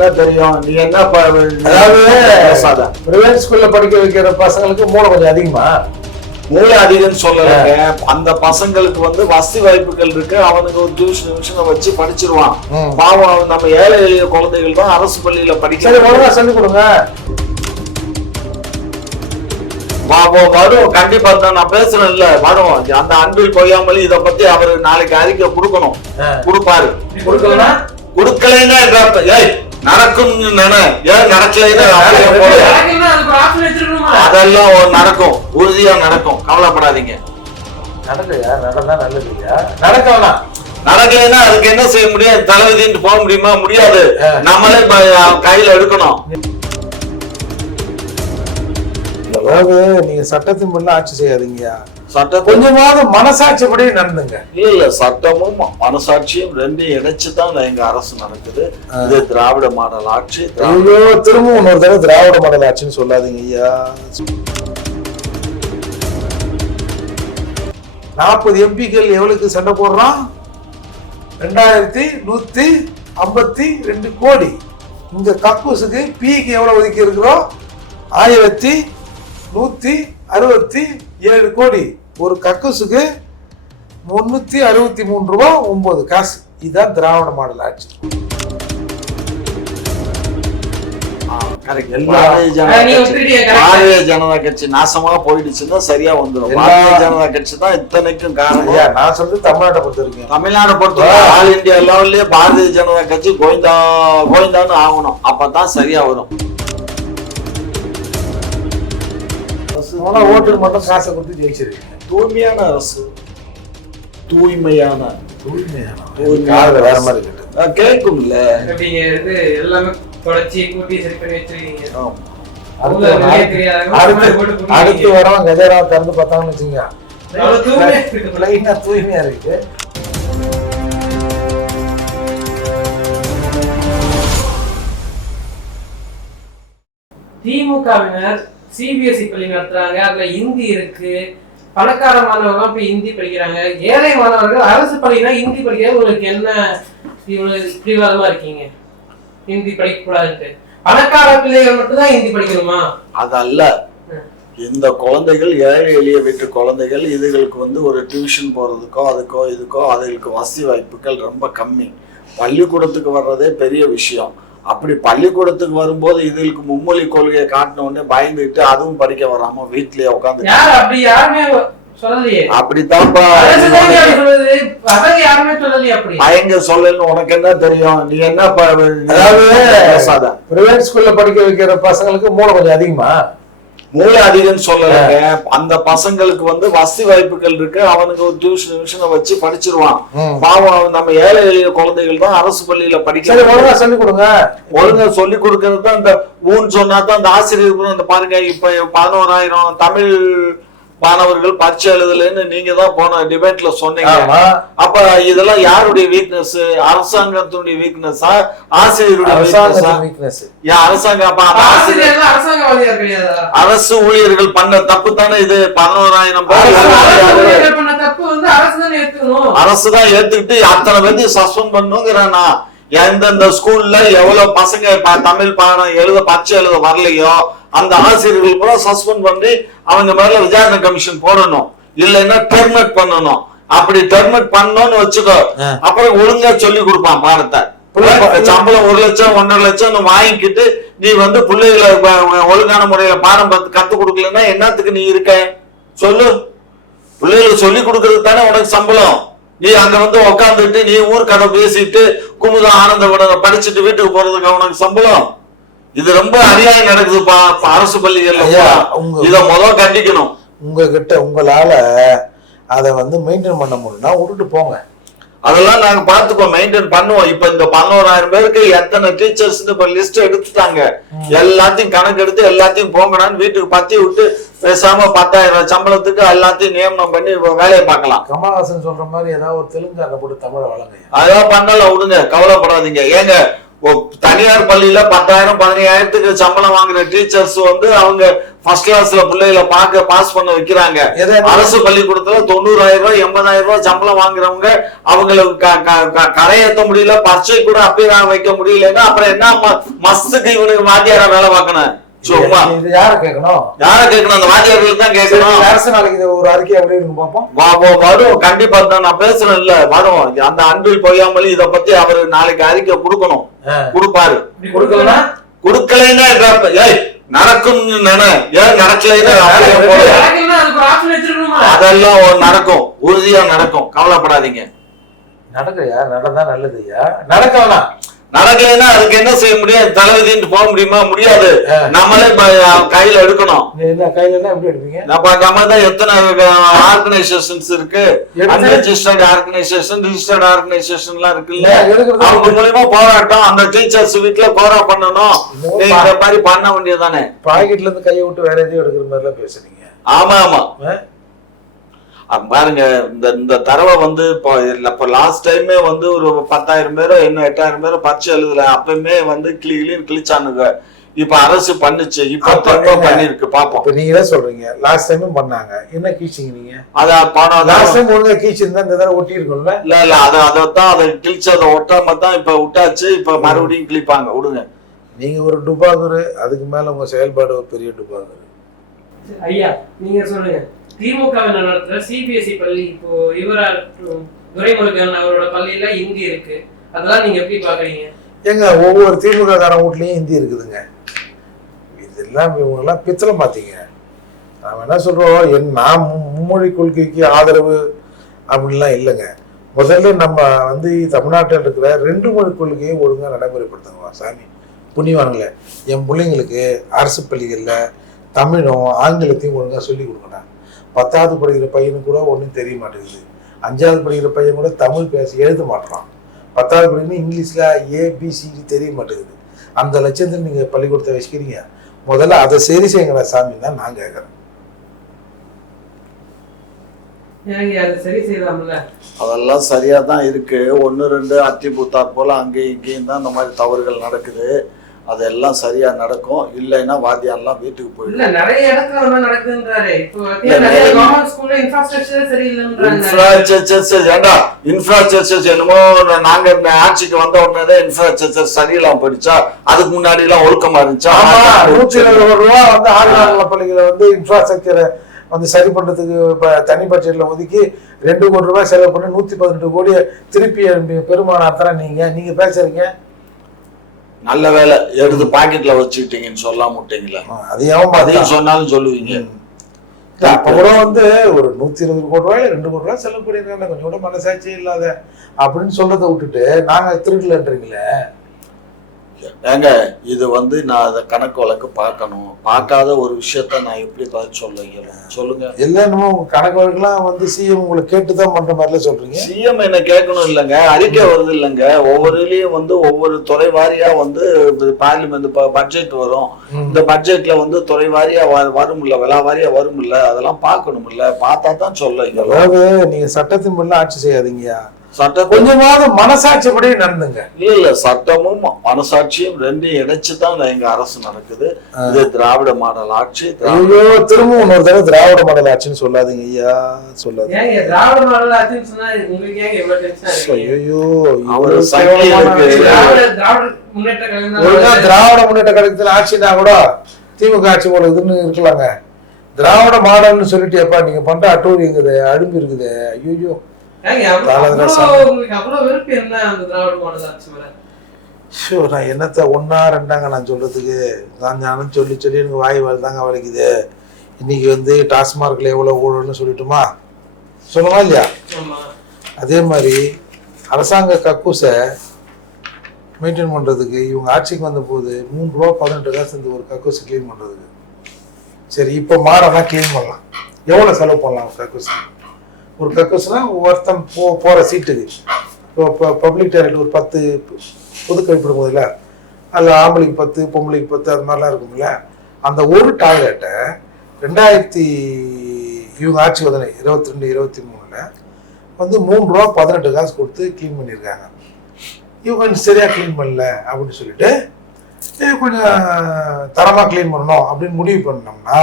தெரியும். நீ என்ன அதாவது பிரைவேட் ஸ்கூல்ல படிக்க வைக்கிற பசங்களுக்கு மூளை கொஞ்சம் அதிகமா மூளை அதிகம் சொல்லலைங்க. அந்த பசங்களுக்கு வந்து வசதி வாய்ப்புகள் இருக்கு. அவனுக்கு ஒரு டியூஷனை வச்சு படிச்சிருவான். பாவம் நம்ம ஏழை எளிய குழந்தைகள் தான் அரசு பள்ளியில படிக்க சொல்லி கொடுங்க. வரும் கண்டிப்பா தான் நான் பேசுறேன் இல்ல வரும். அந்த அன்பில் பொய்யாமலி இத பத்தி அவரு நாளைக்கு அறிக்கை கொடுக்கணும். கொடுப்பாரு. கொடுக்கலைன்னா நடக்கும் அதெல்லாம் நடக்கும், உறுதியா நடக்கும், கவலைப்படாதீங்க. நடக்கலைன்னா அதுக்கு என்ன செய்ய முடியும்? தலைவிதின்னு போக முடியுமா? முடியாது. நம்மளே கையில எடுக்கணும். அதாவது நீங்க சட்டத்தின் முன்ன ஆட்சி செய்யாதீங்க. சட்டம் கொஞ்சமாவது மனசாட்சிப்படி நடந்துங்க. இல்ல சட்டமும் மனசாட்சியும் ரெண்டையும் இணைச்சுதான் எங்க அரசு நடக்குது. இது திராவிட மாடல் ஆட்சி. திரும்ப இன்னொரு தடவை திராவிட மாடல் ஆட்சின்னு சொல்லாதீங்க ஐயா. 40 எம்பிக்கள் எவ்வளவுக்கு சண்டை போடுறான்? 2152 கோடி. இங்க கக்கூசுக்கு பிக்கு எவ்வளவு ஒதுக்கி இருக்கிறோம்? 1167 கோடி. ஒரு கக்கூசுக்கு 363 ரூபா 9 காசு. இதுதான் திராவிட மாடல் ஆட்சி. பாரதிய ஜனதா கட்சி நாசமா போயிடுச்சுன்னா சரியா வந்துடும். பாரதிய ஜனதா கட்சி தான் இத்தனைக்கும் காரணம். நான் சொல்றது தமிழ்நாட்டை பொறுத்த வரைக்கும். தமிழ்நாட்டை பொறுத்தவரை ஆல் இந்தியா லெவல்லயே பாரதிய ஜனதா கட்சி கோவிந்தான்னு ஆகணும். அப்பதான் சரியா வரும். ஓட்டுக்கு மட்டும் காசை கொடுத்து ஜெயிச்சிருக்கீங்க. தூய்மையான அரசு, தூய்மையான வேற மாதிரி கேட்கும்ல. அடுத்து வரோம் கஜரா திறந்து பார்த்தாங்கன்னு வச்சுங்க, தூய்மையா இருக்கு. திமுகவினர் சிபிஎஸ்இ பள்ளி நடத்துறாங்க. அதுல ஹிந்தி இருக்கு. பணக்கார மாணவர்கள் இப்ப ஹிந்தி படிக்கிறாங்க. ஏழை மாணவர்கள் அரசு பள்ளினா ஹிந்தி படிக்கிறது உங்களுக்கு என்ன பிடிவாதமா இருக்கீங்க? ஹிந்தி படிக்க கூடாதுன்ட்டு பணக்கார பிள்ளைகள் மட்டும்தான் ஹிந்தி படிக்கணுமா? அதல்ல, இந்த குழந்தைகள் ஏழை எளிய வீட்டு குழந்தைகள், இதுகளுக்கு வந்து ஒரு டியூஷன் போறதுக்கோ அதுக்கோ இதுக்கோ அதுகளுக்கு வசதி வாய்ப்புகள் ரொம்ப கம்மி. பள்ளிக்கூடத்துக்கு வர்றதே பெரிய விஷயம். அப்படி பள்ளிக்கூடத்துக்கு வரும்போது இதுகளுக்கு மும்மொழி கொள்கையை காட்டின உடனே பயந்துட்டு அதுவும் படிக்க வராம வீட்லயே உட்காந்து அப்படித்தான்ப்பா பயங்க சொல்லு. உனக்கு என்ன தெரியும்? நீ என்ன பிரைவேட் ஸ்கூல்ல படிக்க வைக்கிற பசங்களுக்கு மூளை கொஞ்சம் அதிகமா மூளை அதிகம் சொல்லலைங்க. அந்த பசங்களுக்கு வந்து வசதி வாய்ப்புகள் இருக்கு. அவனுக்கு ஒரு டியூஷனை வச்சு படிச்சிருவான். பாவம் நம்ம ஏழை எளிய குழந்தைகள் தான் அரசு பள்ளியில படிக்க சொல்லி கொடுங்க. ஒழுங்கா சொல்லி கொடுக்கறது தான். இந்த ஊன்னு சொன்னாதான் அந்த ஆசிரியர்களும் இந்த பாருங்க இப்ப 11,000 தமிழ் மாணவர்கள் பரீட்சை எழுதலன்னு நீங்க தான் போன டிபேட்ல சொன்னீங்க. அப்ப இதெல்லாம் யாருடைய வீக்னஸ்? அரசாங்கத்துடைய வீக்னஸா ஆசிரியருடைய வீக்னஸ்? அரசாங்கம் அரசு ஊழியர்கள் பண்ண தப்பு தானே இது. 11,000 அரசுதான் ஏத்துக்கிட்டு அத்தனை பேருக்கு சஸ்பெண்ட் பண்ணுங்கிறானா? எந்தெந்த ஸ்கூல்ல எவ்வளவு பசங்க தமிழ் பாடம் பரீட்சை எழுத வரலையோ அந்த ஆசிரியர்கள் கூட சஸ்பெண்ட் பண்ணி அவங்க மேல விசாரணை கமிஷன் போடணும். இல்லைன்னா டெர்மினேட் பண்ணணும். அப்படி டெர்மினேட் பண்ணணும்னு வச்சுக்கோ, அப்புறம் ஒழுங்கா சொல்லி கொடுப்பான் பாடத்தை. சம்பளம் 1 லட்சம் 1.5 லட்சம் வாங்கிக்கிட்டு நீ வந்து பிள்ளைகளை ஒழுங்கான முறையில பாடம் கத்து கொடுக்கலன்னா என்னத்துக்கு நீ இருக்க சொல்லு? பிள்ளைகளுக்கு சொல்லி கொடுக்கறது தானே உனக்கு சம்பளம். நீ அங்க வந்து உக்காந்துட்டு நீ ஊர்க்கதை பேசிட்டு குமுதம் ஆனந்த படிச்சுட்டு வீட்டுக்கு போறதுக்கு உனக்கு சம்பளம்? இது ரொம்ப அநியாயம் நடக்குதுப்பா அரசு பள்ளிகள்ல. இத முதல் கண்டிக்கணும். உங்ககிட்ட உங்களால அதை வந்து மெயின்டைன் பண்ண முடியும்னா விட்டுட்டு போங்க. அதெல்லாம் நாங்க பாத்துப்போம், மெயின்டைன் பண்ணுவோம். இப்ப இந்த 11,000 பேருக்கு எத்தனை டீச்சர்ஸ் இப்ப லிஸ்ட் எடுத்துட்டாங்க. எல்லாத்தையும் கணக்கு எடுத்து எல்லாத்தையும் போங்கடான்னு வீட்டுக்கு பத்தி விட்டு பேசாம 10,000 சம்பளத்துக்கு எல்லாத்தையும் நியமனம் பண்ணி வேலையை பார்க்கலாம். கமலஹாசன் சொல்ற மாதிரி ஏதாவது ஒரு தெலுங்கான போட்டு தமிழை வழங்க. அதெல்லாம் பண்ணல விடுங்க, கவலைப்படாதீங்க. ஏங்க தனியார் பள்ளியில 10,000 15,000க்கு சம்பளம் வாங்குற டீச்சர்ஸ் வந்து அவங்க ஃபர்ஸ்ட் கிளாஸ்ல பிள்ளைகளை பார்க்க பாஸ் பண்ண வைக்கிறாங்க. அரசு பள்ளிக்கூடத்துல 90,000 ரூபாய் 80,000 ரூபாய் சம்பளம் வாங்குறவங்க அவங்களுக்கு கரையேற்ற முடியல, பரீட்சை கூட அப்பீர் வைக்க முடியலன்னா அப்புறம் என்ன மஸ்துக்கு இவனுக்கு வாத்தியாரா வேலை பார்க்கணும்? சும்மா யார கேட்கணும்? அந்த வாத்தியார்களுக்கு தான் கேட்கணும். அரசு நாளைக்கு ஒரு அறிக்கை எப்படி பார்ப்போம். வரும், கண்டிப்பா தான் நான் பேசுறேன் இல்ல, வரும். அந்த அன்பில் பொய்யாமல் இத பத்தி அவரு நாளைக்கு அறிக்கை கொடுக்கணும், கொடுப்பாரு. கொடுக்கலைன்னா நடக்கும் ஏன் நடக்கலைன்னா அதெல்லாம் நடக்கும், உறுதியா நடக்கும், கவலைப்படாதீங்க. நடக்கையா? நடந்தா நல்லதுயா. நடக்கலாம். நடக்கலைன்னா அதுக்கு என்ன செய்ய முடியும்? தலைவிதிட்டு போக முடியுமா? முடியாது. நம்மளே கையில எடுக்கணும். எப்படி எடுப்பீங்க? நம்ம தான் எத்தனை ஆர்கனைசேஷன்ஸ் இருக்கு, அன்ரெஜிஸ்டர்ட் ஆர்கனைசேஷன், ரிஜிஸ்டர்ட் ஆர்கனைசேஷன் எல்லாம் இருக்குல்ல, அவங்க மூலியமா போராட்டம். அந்த டீச்சர்ஸ் வீட்டுல கோரா பண்ணணும், இந்த மாதிரி பண்ண வேண்டியதானே. பாக்கெட்ல இருந்து கையை விட்டு வேற எதையும் எடுக்கிற மாதிரி எல்லாம் பேசுறீங்க. ஆமா ஆமா பாருங்க, இந்த தரவை வந்து இப்ப லாஸ்ட் டைமே வந்து ஒரு 10,000 பேரோ இன்னும் 8,000 பேரோ பரிட்சை எழுதல, அப்பயுமே வந்து கிழிச்சானுங்க. இப்ப அரசு பண்ணுச்சு, இப்ப பண்ணிருக்கு, பாப்போம். நீங்க தான் சொல்றீங்க லாஸ்ட் டைமும் பண்ணாங்க, என்ன கீச்சிங்க நீங்க? அதான் லாஸ்ட் டைம் ஒழுங்கா கீச்சிருந்தா இந்த தடவை ஒட்டி இருக்கும்ல. இல்ல அதான் அதை கிழிச்சு அதை ஒட்டாம தான் இப்ப விட்டாச்சு. இப்ப மறுபடியும் கிழிப்பாங்க, விடுங்க. நீங்க ஒரு டுபாகரு, அதுக்கு மேல உங்க செயல்பாடு ஒரு பெரிய டுபாகரு. ஐயா நீங்க சொல்லுங்க, திமுக நடத்துற சிபிஎஸ்இ பள்ளி, இப்போ இவரா துரைமுருகன் அவரோட பள்ளியில ஹிந்தி இருக்கு, அதெல்லாம் நீங்க எப்படி பாக்குறீங்க? ஏங்க ஒவ்வொரு திமுக காரன் வீட்லயும் ஹிந்தி இருக்குதுங்க. இதெல்லாம் இவங்கெல்லாம் பித்தளை மாத்தீங்க. நாம என்ன சொல்றோம், நான் மும்மொழி கொள்கைக்கு ஆதரவு அப்படின்லாம் இல்லைங்க. முதல்ல நம்ம வந்து தமிழ்நாட்டில் இருக்கிற 2 மொழி கொள்கையை ஒழுங்கா நடைமுறைப்படுத்துங்க சாமி, புண்ணியவானுங்களே. என் பிள்ளைங்களுக்கு அரசு பள்ளிகளில் தமிழும் ஆங்கிலத்தையும் ஒழுங்கா சொல்லி கொடுக்கணும். 10வது படிக்கிற பையனுக்கு கூட ஒன்றும் தெரிய மாட்டேங்குது. 5வது படிக்கிற பையன் கூட தமிழ் எழுத மாட்டான். 10வது படிக்கணும் இங்கிலீஷ்ல ABCD தெரிய மாட்டேங்குது. அந்த லட்சத்தில் நீங்க பள்ளிக்கூடத்தை வச்சுக்கிறீங்க. முதல்ல அதை சரி செய்யுங்களா சாமி தான் நான் கேட்கறேன். அதெல்லாம் சரியா தான் இருக்கு. 1-2 அத்திபுத்தார் போல அங்கேயும் இங்கேயும் தான் இந்த மாதிரி தவறுகள் நடக்குது. அதெல்லாம் சரியா நடக்கும். இல்லைன்னா வாத்தியாரெல்லாம் வீட்டுக்கு போயிடும். நிறைய இடத்துல நடக்குதுன்றாரு. இன்ஃப்ராஸ்ட்ரக்சர் என்னமோ நாங்க ஆட்சிக்கு வந்த உடனே இன்ஃப்ராஸ்ட்ரக்சர் சரியில்லாம போயிடுச்சா? அதுக்கு முன்னாடி எல்லாம் ஒழுக்கமா இருந்துச்சா? 120 ரூபா வந்து ஆழ்வார் பள்ளிகளை வந்து இன்ஃப்ராஸ்ட்ரக்சரை வந்து சரி பண்றதுக்கு தனி பட்ஜெட்ல ஒதுக்கி 2 கோடி ரூபாய் செலவு பண்ணி 118 கோடி திருப்பி பெருமானாத்தான் நீங்க பேசுறீங்க. நல்ல வேலை எடுத்து பாக்கெட்ல வச்சுக்கிட்டீங்கன்னு சொல்லாம விட்டீங்களா? அதையும் சொன்னாலும் சொல்லுவீங்க. அப்ப கூட வந்து ஒரு 120 கோடி ரூபாய் 2 கோடி ரூபாய் செலவு பண்ணிருக்காங்க, கொஞ்சம் கூட மனசாட்சி இல்லாத அப்படின்னு சொல்றதை விட்டுட்டு நாங்க திருடலன்றீங்களே. ஏங்க இது வந்து நான் அதை கணக்கு வழக்கு பார்க்கணும். பார்க்காத ஒரு விஷயத்த நான் எப்படி பார்த்து சொல்லுங்க. என்னமோ கணக்கு வழக்குலாம் வந்து சிஎம் உங்களை கேட்டுதான் பண்ற மாதிரிலாம் சொல்றீங்க. சிஎம் என்ன கேட்கணும் இல்லைங்க, அறிக்கை வருது இல்லைங்க. ஒவ்வொருலயும் வந்து ஒவ்வொரு துறை வாரியா வந்து பார்லிமெண்ட் பட்ஜெட் வரும். இந்த பட்ஜெட்ல வந்து துறை வாரியா வரும் இல்ல, விலா வாரியா வரும் இல்ல, அதெல்லாம் பார்க்கணும் இல்ல. பார்த்தா தான் சொல்லுங்க. அதாவது நீங்க சட்டத்தின் படி ஆட்சி செய்யாதீங்க, சட்டம் கொஞ்சமாவது மனசாட்சிப்படி நடந்துங்க. இல்ல சட்டமும் மனசாட்சியும் ரெண்டையும் இணைச்சுதான் எங்க அரசு நடக்குது. இது திராவிட மாடல் ஆட்சி. திரும்ப இன்னொரு தடவை திராவிட மாடல் ஆட்சின்னு சொல்லாதீங்க ஐயா, சொல்லாதீங்க. ஐயோ அவரு திராவிட முன்னேற்ற கழகத்தில் ஆட்சினா கூட திமுக ஆட்சி போல இதுன்னு இருக்கலாங்க. திராவிட மாடல்னு சொல்லிட்டு எப்பா நீங்க பண்ற அட்டூரி இருக்குது, அழும்பு இருக்குது. ஐயோ நான் என்னத்த 1-2 நான் சொல்றதுக்கு நான் சொல்லி எனக்கு வாய் தாங்க வலிக்குது. இன்னைக்கு வந்து டாஸ்மார்க்ல எவ்வளவு ஊழல்னு சொல்லிட்டுமா சொல்லுவா இல்லையா? அதே மாதிரி அரசாங்க கக்கூசை மெயின்டைன் பண்றதுக்கு இவங்க ஆட்சிக்கு வந்த போது 3 ரூபா 18 காசு இந்த ஒரு கக்கூசை கிளீன் பண்றதுக்கு. சரி இப்ப மாடனா கிளீன் பண்ணலாம், எவ்வளவு செலவு பண்ணலாம் கக்கூசை? ஒரு கக்கூஸ்னா ஒருத்தன் போற சீட்டுக்கு இப்போ பப்ளிக் டாய்லெட் ஒரு 10 பொது கழிப்பிடும் போதுல அதில் ஆம்பளைக்கு 10 பொம்பளைக்கு 10 அது மாதிரிலாம் இருக்கும்ல. அந்த ஒரு டாய்லெட்டை 2000 இவங்க ஆட்சி வந்தனை 22-23 வந்து 3 ரூபா 18 காசு கொடுத்து கிளீன் பண்ணியிருக்காங்க. இவங்க சரியா கிளீன் பண்ணல அப்படின்னு சொல்லிட்டு கொஞ்சம் தரமாக க்ளீன் பண்ணணும் அப்படின்னு முடிவு பண்ணோம்னா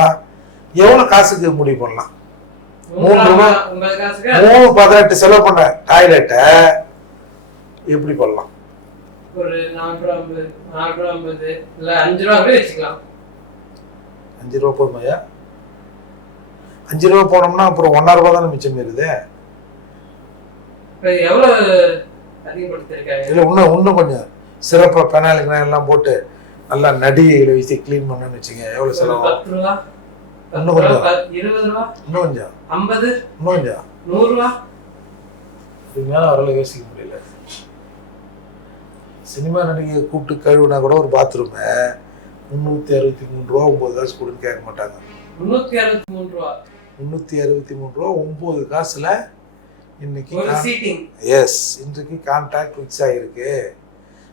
எவ்வளோ காசுக்கு முடிவு பண்ணலாம்? 3 ரூபா 3.18 செலவு பண்ண டாய்லெட்டை எப்படி பண்ணலாம்? ஒரு 4.50 இல்ல 5 ரூபா வச்சுக்கலாம். 5 ரூபா போதுமையா? 5 ரூபா போனோம்னா அப்புறம் 1.5 ரூபா தானே மிச்சம் இருக்குது. எவ்வளவு அதிகப்படுத்திருக்காங்க? இல்லை இன்னும் கொஞ்சம் சிறப்பாக பெனாலிக் எல்லாம் போட்டு நல்லா நடிகைகளை வச்சு க்ளீன் பண்ணணும்னு வச்சுங்க, எவ்வளோ செலவு? 10 ரூபா, இன்னும் கொஞ்சம், 20 ரூபா, இன்னும் கொஞ்சம், 50, இன்னும் கொஞ்சம், 100 ரூபா. இதுக்கு மேலே அவரால் யோசிக்க முடியல. சினிமா நடிகை கூப்பிட்டு கழுவுனா கூட ஒரு பாத்ரூமை 363 ரூபா 9 காசு கொடுன்னு கேட்க மாட்டாங்க. 363 ரூபா 363 ரூபா 9 காசுல இன்னைக்கு எஸ் இன்றைக்கு கான்ட்ராக்ட் ஃபிக்ஸ் ஆகிருக்கு.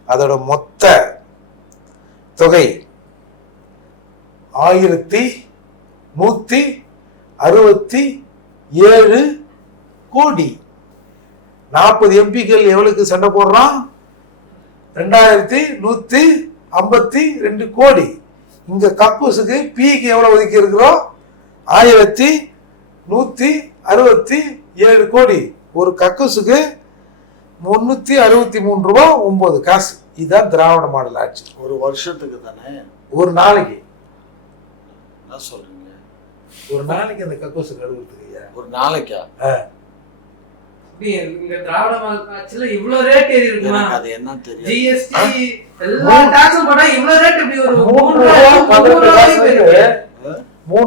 அதோட மொத்த தொகை 1167 கோடி. 40 எம்பிக்கள் எவ்வளவுக்கு சண்டை போடுறான்? 2152 கோடி. இங்க கக்கூசுக்கு பிக்கு எவ்வளவு ஒதுக்கி இருக்கிறோம்? 1167 கோடி. ஒரு கக்கூசுக்கு 363 ரூபா 9 காசு. இதுதான் திராவிட மாடல் ஆட்சி. ஒரு வருஷத்துக்கு தானே? ஒரு நாளைக்கு என்ன சொல்றீங்க? ஒரு நாளைக்கு அந்த கக்கூசு கழுவுறதுக்கு ஒரு நாளைக்கா? இந்த திராவிட மாடல் ஆட்சியில இவ்வளவு ரேட் ஏறி இருக்குமா? அது என்ன தெரியும்? ஜிஎஸ்டி எல்லா டாக்ஸும் போட்டா இவ்வளவு ரேட் எப்படி ஒரு 3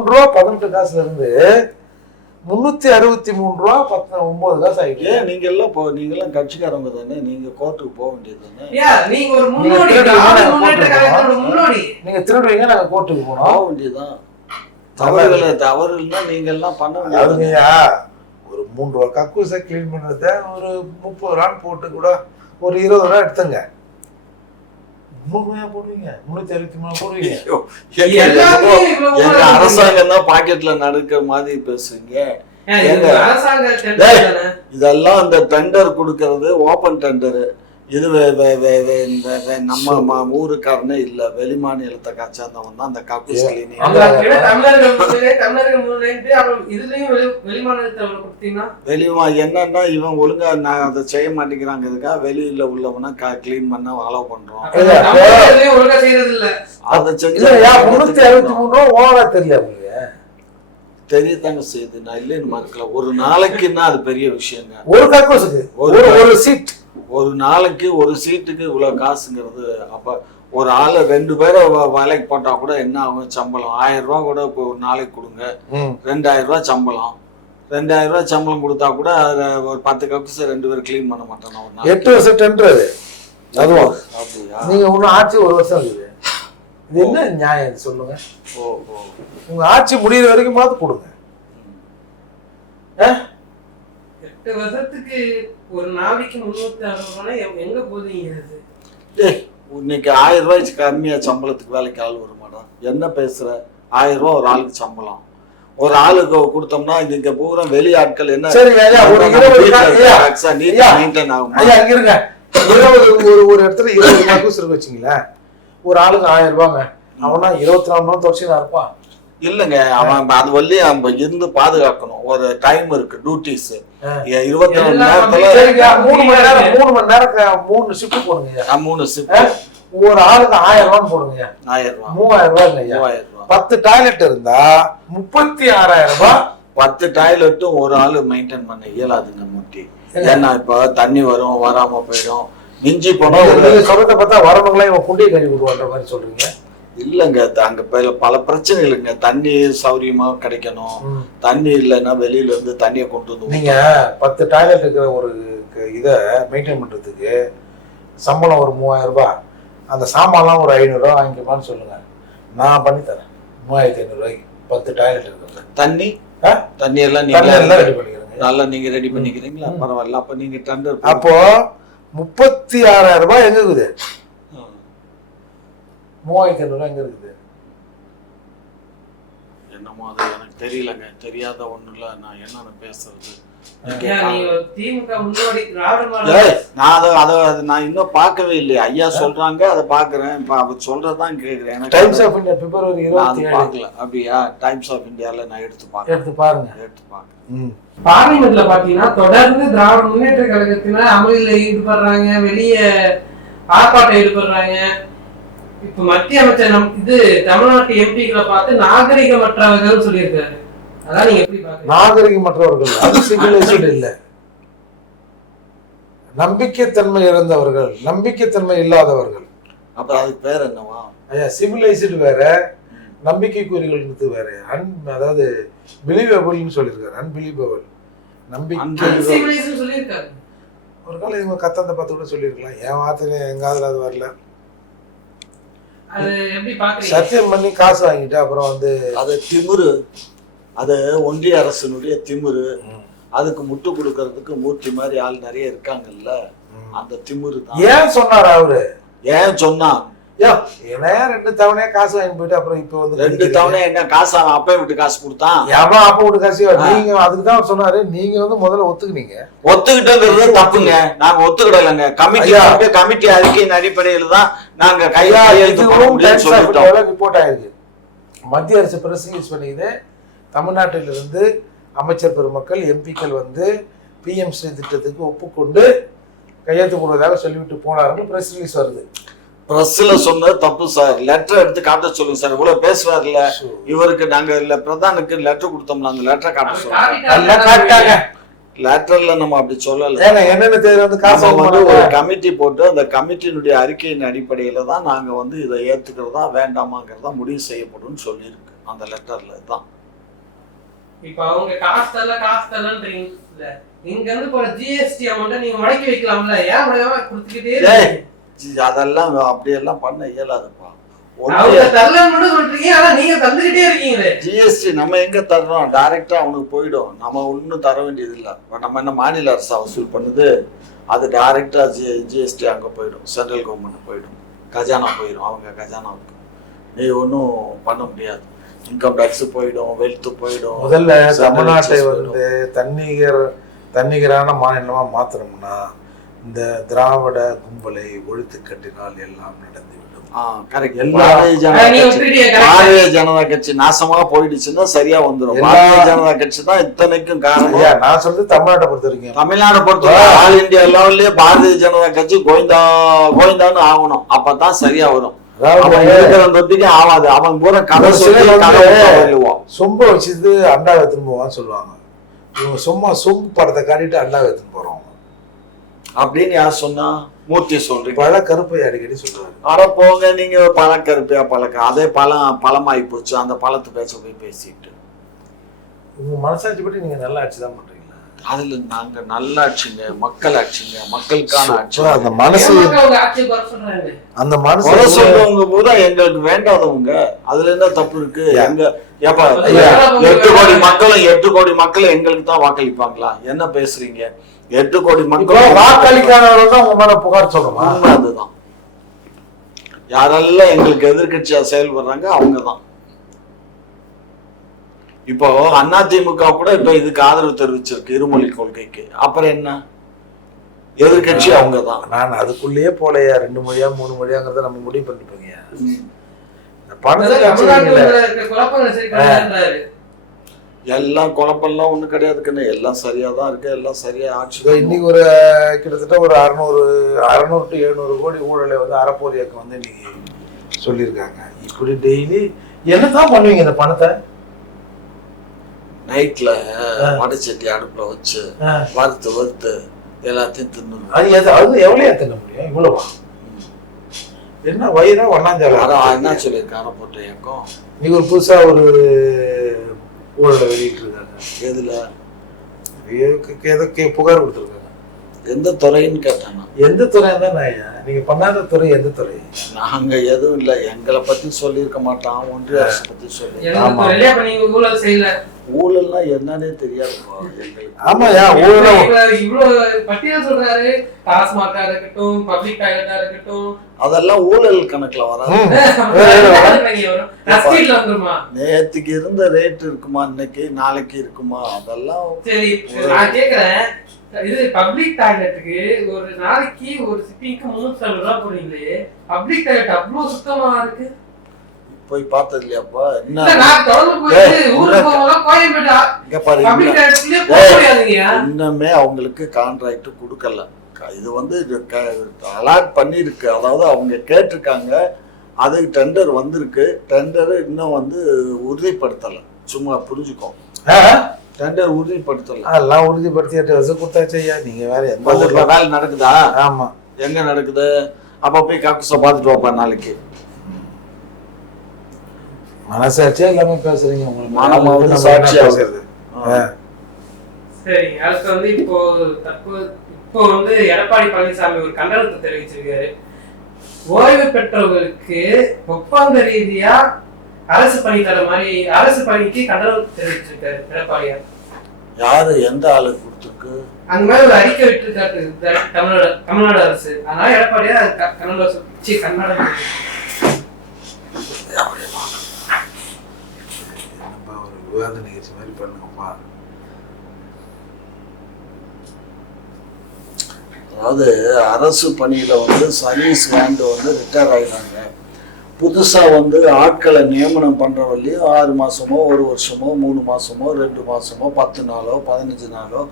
ரூபா 18 காசுல இருந்து 363 ரூபா 9 காசு ஆயிடுச்சு. ஏன் நீங்க எல்லாம் கட்சிக்காரங்க தானே? நீங்க கோர்ட்டுக்கு போக வேண்டியது தானே? நீங்க ஒரு முன்னோடி, முன்னோடி. நீங்க திருடுவீங்க, நாங்க கோர்ட்டுக்கு போனோம். போக வேண்டியதுதான். தவறுன்னா நீங்க எல்லாம் பண்ண முடியாதுங்கய்யா. ஒரு 3 ரூபா கக்கூசை கிளீன் பண்றத ஒரு 30 ரூபான்னு போட்டு கூட ஒரு 20 ரூபா எடுத்துங்க. 300 ரூபாயா போடுவீங்க? 363 போடுவீங்க. எங்க அரசாங்கம் தான் பாக்கெட்ல நடக்கிற மாதிரி பேசுறீங்க. இதெல்லாம் இந்த டெண்டர் கொடுக்கறது ஓபன் டெண்டர். இது நம்ம ஊருக்காரனே இல்ல, வெளி மாநிலத்தை காய்ச்சாந்தவன் தான் அந்த கக்கூஸ் கிளீனிங். என்னன்னா இவன் ஒழுங்கா நான் அதை செய்ய மாட்டேங்கிறாங்கிறதுக்கா வெளியில உள்ளவனா கிளீன் பண்ண அலோவ் பண்றோம். அதை செஞ்சு 363 ரூபா ஓவரா தெரியல தெரியத்தாங்க செய்யுது. நான் இல்லைன்னு மறுக்கல. ஒரு நாளைக்குன்னா அது பெரிய விஷயங்க. ஒரு கக்கூசுக்கு ஒரு சீட். ஒரு நாளைக்கு ஒரு சீட்டுக்கு இவ்வளவு காசுங்கிறது. அப்ப ஒரு ஆளு 2 பேரை வேலைக்கு போட்டா கூட என்ன ஆகும்? சம்பளம் 1000 ரூபா கூட இப்போ ஒரு நாளைக்கு கொடுங்க. 2000 ரூபா சம்பளம். 2000 ரூபா சம்பளம் கொடுத்தா கூட ஒரு 10 கக்கூஸை 2 பேரும் கிளீன் பண்ண மாட்டாங்க. 8 வருஷம் டெண்டர் அதுவும். நீங்க ஒன்னும் ஆட்சி 1 வருஷம் இருக்குது. இது என்ன நியாயம் சொல்லுங்க? உங்க ஆட்சி முடிகிற வரைக்கும் பார்த்து கொடுங்க. 8 வருஷத்துக்கு ஒரு நாளைக்கு 360 ரூபாய் எங்க போதுங்க? இன்னைக்கு 1000 ரூபாய்க்கு கம்மியா சம்பளத்துக்கு வேலைக்கு ஆள் வருமாடா? என்ன பேசுற? 1000 ரூபாய் ஒரு ஆளுக்கு சம்பளம். ஒரு ஆளுக்கு கொடுத்தோம்னா இங்க பூரா வெளி ஆட்கள் என்ன ஒரு இடத்துல 20 கக்கூஸ் இருக்கு வச்சுங்களேன். ஒரு ஆளுக்கு 1000 ரூபாங்க. அவனா 24 மணி தொடர்ச்சியா இருப்பான் இல்லங்க. அவன் அது வள்ளி இருந்து பாதுகாக்கணும். ஒரு டைம் இருக்கு, டியூட்டிஸ். 24 மணி நேரத்துல 3 மணி நேரம் 3 ஷிஃப்ட் போடுங்க. 3 ஷிஃப்ட். ஒரு ஆளுக்கு 1000 ரூபான்னு போடுங்க. 1000 ரூபாய் 3000 ரூபாய்ங்க. 10 டாய்லெட் இருந்தா 36000 ரூபாய். 10 டாய்லெட்டும் ஒரு ஆளு மெயின்டைன் பண்ண இயலாதுங்க மூர்த்தி. ஏன்னா இப்ப தண்ணி வரும், வராம போயிடும். மிஞ்சி போனா சொல்றத பார்த்தா வரவங்களே இவன் குண்டியை கழுவி விடுவான்ற மாதிரி சொல்றீங்க. இல்லங்க, அங்க பல பிரச்சனை இல்லைங்க. தண்ணி சௌரியமா கிடைக்கணும். தண்ணி இல்லைன்னா வெளியில இருந்து தண்ணியை கொண்டு வந்து. நீங்க 10 டாய்லெட் இருக்கிற ஒரு இதை மெயின்டைன் பண்றதுக்கு சம்பளம் ஒரு 3000 ரூபாய். அந்த சாமான்லாம் ஒரு 500 ரூபாய் வாங்கிக்கலாம்னு சொல்லுங்க. நான் பண்ணி தரேன் 3500 ரூபாய்க்கு 10 டாய்லெட் இருக்கு. தண்ணி எல்லாம் நீங்க ரெடி பண்ணிக்கிறீங்க. நல்லா நீங்க ரெடி பண்ணிக்கிறீங்களா? பரவாயில்ல. அப்ப நீங்க டெண்டர் அப்போ 36000 ரூபாய் எங்க இருக்குது? 3500 ரூபாய் எங்க இருக்குது? என்னமோ அது எனக்கு தெரியலங்க. தெரியாத ஒண்ணுல நான் என்னன்னு பேசுறது. நீங்க திமுக முன்னாடி திராவிட மாடல் ஏய், நான் நான் இன்னும் பார்க்கவே இல்லையே. ஐயா சொல்றாங்க, அதை பாக்குறேன். இப்ப அவர் சொல்றதான் கேக்குறேன். எனக்கு டைம்ஸ் ஆஃப் இந்தியா பிப்ரவரி நான் அது 27 பார்க்கல. அப்படியா? டைம்ஸ் ஆஃப் இந்தியால நான் எடுத்து பார்க்கறேன். எடுத்து பாருங்க. எடுத்து பார்க்கறேன். பார்லிமெண்ட்ல பாத்தீங்கன்னா தொடர்ந்து திராவிட முன்னேற்ற கழகத்தினர் அமளியில ஈடுபடுறாங்க, வெளியே ஆர்ப்பாட்டம் ஈடுபடுறாங்க. இப்ப மத்திய அமைச்சர் தமிழ்நாட்டு எம்பிக்களை பார்த்து நாகரிகமற்றவர்கள் சொல்லியிருக்காரு. அதான் நீங்க எப்படி பாக்குறீங்க? நாகரிகமற்றவர்கள், அது சிவிலைசேஷன் இல்ல. நம்பிக்கைத்தன்மை இழந்தவர்கள், நம்பிக்கைத்தன்மை இல்லாதவர்கள். அப்ப அதுக்கு பேர் என்னவா? ஐயா, சிவிலைஸ்டு வேற, நம்பிக்கைக்குரியவர்களுக்கு வேற. அதாவது பிலீவபிள்னு சொல்லியிருக்காரு. அன்பிலீவபிள், நம்பிக்கை சொல்லியிருக்காரு. ஒரு காலம் இவங்க கத்தந்த பத்து கூட சொல்லியிருக்கலாம். என் வார்த்தை எங்காவது அது வரல. அது எப்படி பாக்குறீங்க? சத்தியம் பண்ணி காசு வாங்கிட்டு அப்புறம் அது திமிரு. அது ஒன்றிய அரசினுடைய திமிரு. அதுக்கு முட்டு கொடுக்கறதுக்கு மூர்த்தி மாதிரி ஆள் நிறைய இருக்காங்கல்ல, அந்த திமிரு தான். ஏன் சொன்னாரு அவரு? ஏன் சொன்னா? ஏன்னா 2 தவணையா காசு வாங்கி போயிட்டு அப்புறம் இப்ப 2 தவணை என்ன காசு? அவன் அப்பா விட்டு காசு கொடுத்தான். எவன் அப்பா விட்டு காசு? நீங்க அதுக்கு தான் சொன்னாரு. நீங்க முதல்ல ஒத்துக்குனீங்க. ஒத்துக்கிட்டது தப்புங்க. நாங்க ஒத்துக்கிடலங்க. கமிட்டி அறிக்கையின் அடிப்படையில் தான் நாங்க கையெழுத்து ரிப்போர்ட் ஆயிருக்கு. மத்திய அரசு பிரஸ் ரிலீஸ் பண்ணிக்குது. தமிழ்நாட்டிலிருந்து அமைச்சர் பெருமக்கள், எம்பிக்கள் PM ஸ்ரீ திட்டத்துக்கு ஒப்புக்கொண்டு கையெழுத்து போடுவதாக சொல்லிவிட்டு போனாருன்னு பிரஸ் ரிலீஸ் வருது. பிரஸ்ல சொன்னது தப்பு சார். லெட்டர் எடுத்து காட்ட சொல்லுங்க சார். இவ்வளவு பேசுவார்ல இவருக்கு. நாங்க இல்ல பிரதானுக்கு லெட்டர் கொடுத்தோம்ல, அந்த லெட்டரை காட்ட சொல்லுங்க. லெட்டர்ல நம்ம அப்படி சொல்லல. என்னென்ன தேவை காசு ஒரு கமிட்டி போட்டு அந்த கமிட்டியினுடைய அறிக்கையின் அடிப்படையில தான் நாங்க இதை ஏத்துக்கிறதா வேண்டாமாங்கிறதா முடிவு செய்யப்படும் சொல்லியிருக்கு அந்த லெட்டர்ல தான். இப்ப அவங்க காசு தரலன்றீங்கல்ல, இங்க இருந்து போற ஜிஎஸ்டி அமௌண்ட் நீங்க மடக்கி வைக்கலாம்ல, ஏன் மடக்காம கொடுத்துக்கிட்டே? அதெல்லாம் அப்படியெல்லாம் பண்ண இயலாதுப்பா. ஜிஎஸ்டி நம்ம எங்க தர்றோம்? டைரக்டா அவனுக்கு போயிடும். நம்ம ஒன்னும் தர வேண்டியது இல்லை. நம்ம என்ன மாநில அரசு வசூல் பண்ணுது, அது டைரக்டா ஜிஎஸ்டி அங்க போயிடும். சென்ட்ரல் கவர்மெண்ட் போயிடும், கஜானா போயிடும். அவங்க கஜானாவுக்கு நீ ஒன்னும் பண்ண முடியாது. இன்கம் டாக்ஸ் போயிடும், வெல்த் போயிடும். முதல்ல தமிழ்நாட்டை தன்னிகரான மாநிலமா மாத்தணும்னா இந்த திராவிட கும்பலை ஒழித்து கட்டினால் எல்லாம் நடந்துவிடும். பாரதிய ஜனதா கட்சி நாசமா போயிடுச்சுன்னா சரியா வந்துடும். பாரதிய ஜனதா கட்சி தான் இத்தனைக்கும் காரணம். நான் சொல்றது தமிழ்நாட்டை பொறுத்த வரைக்கும். தமிழ்நாட்டை பொறுத்த ஆல் இந்தியா லெவல்லயே பாரதிய ஜனதா கட்சி கோவிந்தான்னு ஆகணும். அப்பதான் சரியா வரும். தொட்டிக்கு ஆகாது. அவன் பூரா கதை சொம்ப வச்சுட்டு அண்டா எடுத்துன்னு போவான்னு சொல்லுவாங்க. இவங்க சும்மா சொம்பு படத்தை காட்டிட்டு அண்டா எடுத்துன்னு போறோம் அப்படின்னு யார் சொன்னா? மூர்த்தி சொல்றீங்க. பழ கருப்பை அடிக்கடி சொல்றாரு. அட போங்க நீங்க. பழக்கருப்பையா பழக்கம்? அதே பழமாயி போச்சு. அந்த பழத்து பேச போய் பேசிட்டு உங்க மனசாட்சி பற்றி நீங்க நல்ல ஆட்சி தான் பண்றீங்களா? அதுல நாங்க நல்ல ஆட்சிங்க, மக்கள் ஆட்சிங்க, மக்களுக்கான ஆட்சி. அந்த மனசு சொல்றவங்க பூரா எங்களுக்கு வேண்டாதவங்க. அதுல என்ன தப்பு இருக்கு? எங்க 8 கோடி மக்களும் எங்களுக்கு தான் வாக்களிப்பாங்களா? என்ன பேசுறீங்க? 8 கோடி மக்கள் வாக்களிக்காதவர்கள் தான் உங்க மேல புகார் சொல்லணுமா? அதுதான். யாரெல்லாம் எங்களுக்கு எதிர்கட்சியா செயல்படுறாங்க அவங்கதான். இப்போ அதிமுக கூட இப்ப இதுக்கு ஆதரவு தெரிவிச்சிருக்கு, இருமொழி கொள்கைக்கு. அப்புறம் என்ன? எதிர்கட்சி அவங்கதான். நான் அதுக்குள்ளேயே போலையா 2 மொழியா 3 மொழியாங்கிறத நம்ம முடிவு பண்ணிப்போங்க. எல்லாம் குழப்பம்லாம் ஒண்ணு கிடையாதுக்குன்னு. எல்லாம் சரியாதான் இருக்கு. எல்லாம் சரியா ஆட்சி. இன்னைக்கு ஒரு கிட்டத்தட்ட ஒரு 600 to 700 கோடி ஊழலை அறப்போர் இயக்கம் இன்னைக்கு சொல்லியிருக்காங்க. இப்படி டெய்லி என்னதான் பண்ணுவீங்க இந்த பணத்தை? நைட்ல வடச்சட்டி அடுப்புல வச்சு வறுத்து எல்லாத்தையும் தின்னு. அது எவ்வளவு தின்ன முடியும்? இவ்வளவா? என்ன வயிறா ஒன்னாஞ்சால என்ன சொல்லியிருக்காங்க அறப்போட்ட இயக்கம்? நீங்க ஒரு புதுசா ஒரு ஊழலை வெளியிட்டு இருக்காங்க. எதுல? புகார் கொடுத்துருக்காங்க. எந்த துறைன்னு கேட்டாங்க. எந்த துறை தான் ஐயா நீங்க பண்ணாத துறை எந்த துறை? நாங்க எதுவும் இல்லை, எங்களை பத்தி சொல்லியிருக்க மாட்டான், ஒன்றிய அரசு பத்தி சொல்லி. ஊழல்னா என்னன்னே தெரியாது எங்களுக்கு. ஆமாயா ஊழல் இவ்வளவு பட்டியல் சொல்றாரு. டாஸ்மாகா இருக்கட்டும், பப்ளிக் டாய்லெட்டா இருக்கட்டும், அதெல்லாம் ஊழல் கணக்குல வராது. நேத்துக்கு இருந்த ரேட் இருக்குமா, இன்னைக்கு நாளைக்கு இருக்குமா, அதெல்லாம் சரி. நான் கேக்குறேன், இது பப்ளிக் டாய்லெட்டுக்கு ஒரு நாளைக்கு ஒரு சிட்டிங்க்கு 350 ரூபாய் போறீங்களே, பப்ளிக் டாய்லெட் அவ்வளவு சுத்தமா இருக்கு? போய் பார்த்தது இல்லையாப்பா? இன்னுமே அவங்களுக்கு கான்ட்ராக்ட் கொடுக்கல. இது வந்து அலாட் பண்ணிருக்கு, அதாவது அவங்க கேட்டிருக்காங்க, அதுக்கு டெண்டர் வந்திருக்கு. டெண்டர் இன்னும் வந்து உறுதிப்படுத்தல, சும்மா புரிஞ்சுக்கோ. டெண்டர் உறுதிப்படுத்தல, அதெல்லாம் உறுதிப்படுத்தி 8 வருஷம் கொடுத்தாச்சு ஐயா. நீங்க வேற எந்த ஊர்ல வேலை நடக்குதா? ஆமா. எங்க நடக்குது? அப்ப போய் காக்குச பாத்துட்டு வாப்பா நாளைக்கு. மனசாட்சியா எல்லாமே பேசுறீங்க, உங்களுக்கு மனமாவது சாட்சியா பேசுறது. சரி, அடுத்து வந்து இப்போ வந்து எடப்பாடி பழனிசாமி ஒரு கண்டனத்தை தெரிவிச்சிருக்காரு. ஓய்வு பெற்றவர்களுக்கு ஒப்பந்த ரீதியா அரசு பணி தர மாதிரி அரசு பணிக்கு கண்டனம் தெரிவிச்சிருக்காரு எடப்பாடியார். யாரு எந்த ஆளுக்கு கொடுத்துருக்கு? அந்த மாதிரி ஒரு அறிக்கை விட்டுருக்காரு தமிழ்நாடு அரசு. அதனால எடப்பாடியார் கன்னடம் விவாத நிகழ்ச்சி மாதிரி பண்ணுங்கப்பா. அதாவது அரசு பணியில வந்து சர்வீஸ் வேண்டு வந்து ரிட்டையர் ஆயிடுறாங்க. புதுசா வந்து ஆட்களை நியமனம் பண்ற வரையும் 6 மாசமோ 1 வருஷமோ 3 மாசமோ 2 மாசமோ 10 நாளோ 15 நாளோ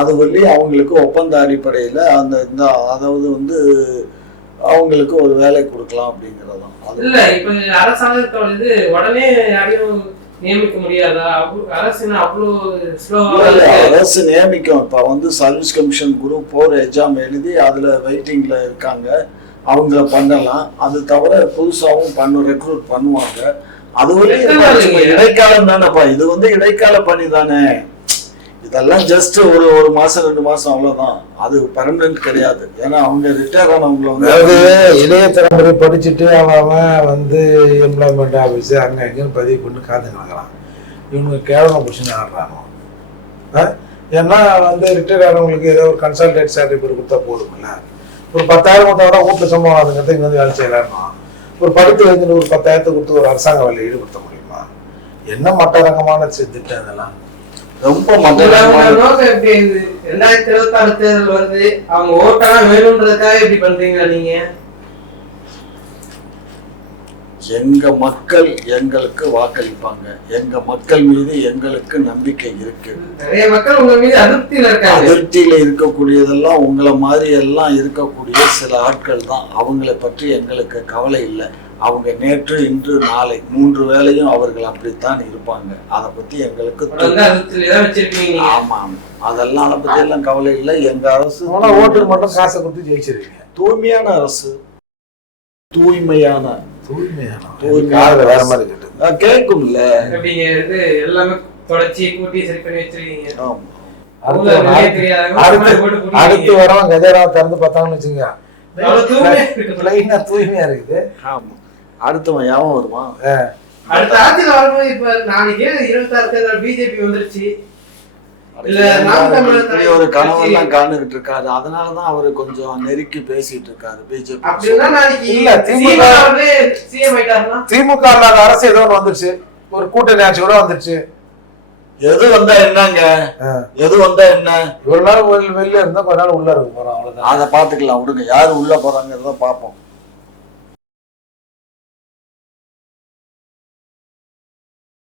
அது வழி அவங்களுக்கு ஒப்பந்த அடிப்படையில அந்த இந்த அதாவது வந்து அவங்களுக்கு ஒரு வேலை கொடுக்கலாம் அப்படிங்கிறதான். அது இல்ல, இப்ப அரசாங்கத்தோட இது உடனே யாரையும் நியமிக்க முடியாதா? அரசு நியமிக்கும். இப்ப வந்து சர்வீஸ் கமிஷன் குரூப் 4 எக்ஸாம் எழுதி அதுல வெயிட்டிங்ல இருக்காங்க, அவங்கள பண்ணலாம். அது தவிர புதுசாவும் ரெக்ரூட் பண்ணுவாங்க. அது வந்து இடைக்காலம் தானேப்பா, இது வந்து இடைக்கால பணி தானே. இதெல்லாம் ஜஸ்ட் ஒரு மாசம் 2 மாசம் அவ்வளவுதான், அது பெர்மனன்ட் கிடையாது. ஏன்னா அவங்க ரிட்டையர் ஆனவங்களை வந்து இளைய தலைமுறை படிச்சுட்டு அவன் வந்து எம்ப்ளாய்மெண்ட் ஆஃபீஸு அங்கே எங்கேன்னு பதிவு பண்ணி காத்து கிடக்குறான். இவனுக்கு கேவலம் பிடிச்சின்னு ஆடுறாங்க. ஏன்னா வந்து ரிட்டையர் ஆனவங்களுக்கு ஏதோ ஒரு கன்சல்டேட் சர்டிஃபிகேட் கொடுத்தா போதுமில்ல. ஒரு 10,000 கொடுத்தா வீட்டில் சும்மா அதுங்கிறத இங்கே வந்து வேலை செய்யலாமா? ஒரு படித்து வந்து ஒரு 10,000 கொடுத்து ஒரு அரசாங்க வேலையை ஈடுபடுத்த முடியுமா? என்ன மட்டரங்கமான திட்டம் இதெல்லாம். ரொம்ப 2026 தேர்தல் வருது, அவங்க ஓட்டெல்லாம் வேணும்ன்றதுக்காக இப்படி பண்றீங்களா நீங்க? எங்க மக்கள் எங்களுக்கு வாக்களிப்பாங்க, எங்க மக்கள் மீது எங்களுக்கு நம்பிக்கை இருக்கு. நிறைய மக்கள் உங்க மீது அதிருப்தியில இருக்காங்க. அதிருப்தியில இருக்கக்கூடியதெல்லாம் உங்களை மாதிரி எல்லாம் இருக்கக்கூடிய சில ஆட்கள் தான். அவங்களை பற்றி எங்களுக்கு கவலை இல்லை. அவங்க நேற்று இன்று நாளை 3 வேளையும் அவர்கள் அப்படித்தான் இருப்பாங்க. அதை பத்தி எங்களுக்கு ஆமா, அதெல்லாம் அதை பத்தி எல்லாம் கவலை இல்லை. எங்க அரசு ஓட்டுக்கு மட்டும் காசை கொடுத்து ஜெயிச்சிருக்கீங்க. தூய்மையான அரசு, தூய்மையான வேற மாதிரி கேட்கும்ல. எல்லாமே தொடர்ச்சி கூட்டி சரி பண்ணி வச்சிருக்கீங்க. அடுத்து வரவன் கஜராவை திறந்து பார்த்தாங்கன்னு வச்சுங்க, தூய்மையா இருக்குது. ஆமா, அடுத்தவன் யாவும் வருமா? அடுத்த ஆட்சியில் வரும்போது இப்ப நாளைக்கு 26 தேர்தல் பிஜேபி வந்துருச்சு. ஒரு கனவெல்லாம் காணுகிட்டு இருக்காரு. அதனாலதான் அவரு கொஞ்சம் நெருக்கி பேசிட்டு இருக்காரு பிஜேபி. திமுக அரசு ஏதோ வந்துருச்சு, ஒரு கூட்டணி ஆட்சி கூட வந்துருச்சு. எது வந்தா என்னங்க, எது வந்தா என்ன? ஒரு நாள் வெளில இருந்தா கொஞ்ச நாள் உள்ள இருக்க போறோம், அவ்வளவுதான். அதை பாத்துக்கலாம் விடுங்க. யாரு உள்ள போறாங்கிறத பாப்போம்.